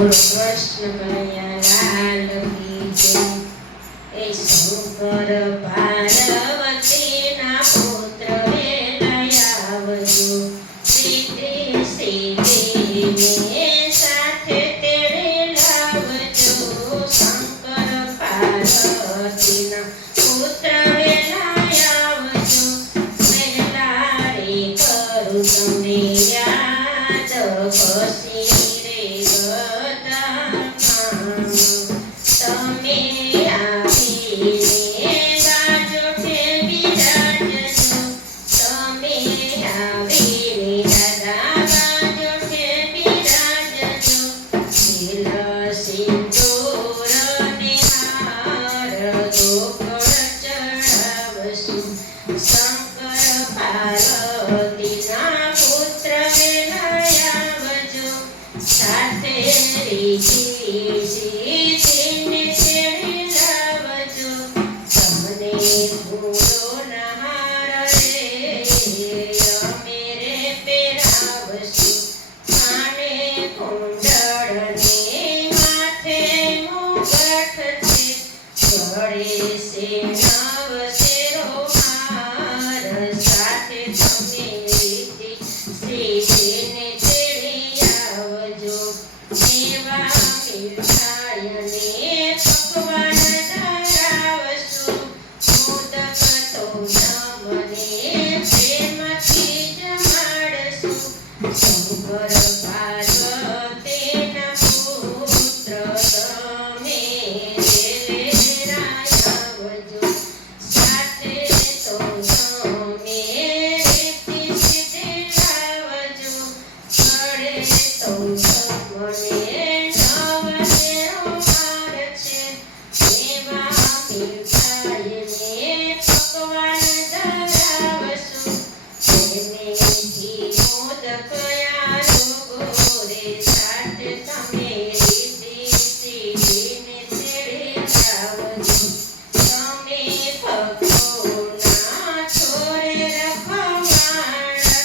બોલો કૃષ્ણ કનૈયા લાલ કી જય। એ શંકર પાર્વતીના પુત્ર વેલાવજો, સીધી સીધીને સાથે તેડે લાવજો। શંકર પાર્વતીના પુત્ર વેલાવજો, વહેલારે કરું તમને યાદ, પછી શંકર પાર્વતીના પુત્ર વેલાવજો, સાથે રીધી સીધીને તેડી લાવજો। તમને ફૂલો નહાર રે અમે રે પહેરાવશું, કાને કુંડળને માથે મુગટ છે, ગળે છે નવ શેરો હાર। સાથે તમે રીધી સીધીને તેડી આવજો, મેવા મીઠાઈને પકવાન ધરાવશું। મોદક તો તમને પ્રેમથી જમાડશું। શંકર પાર્વતીના પુત્ર તમે વેલાવજો, સાથે તો તમે રીતિ સીધી લાવજો। ગળે તો તમને નવ શેરો હાર છે, મેવા મીઠાઈને પકવાન ધરાવશું। પ્રેમેથી મોદક આરોગો રે, સાથે તમે રીધી સીધીને તેડી લાવજો। તમે ભક્તોના છોરે રખવાડા,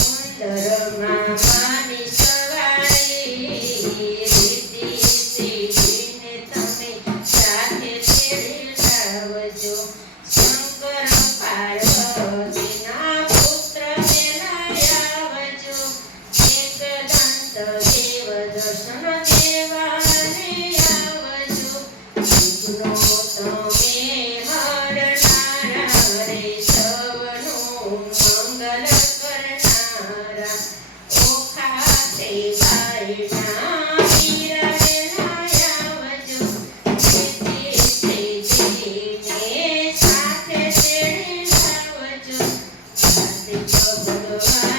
ઉંદરમાં માની સવારી, રીધી સીધીને તમે સાથે તેડી લાવજો। શંકર પાર્વતીના પુત્ર વેલાવજો, એક દંત દેવ દર્શન દેવાને આવજો। વિઘ્નો તમે હરનારા રે, સૌનું મંગલ કરનારા। ઓખા તે ભાઈના વીર વેલાવજો, સીધી સીધીને સાથે તેડી લાવજો। કાર્તિક ભગવાન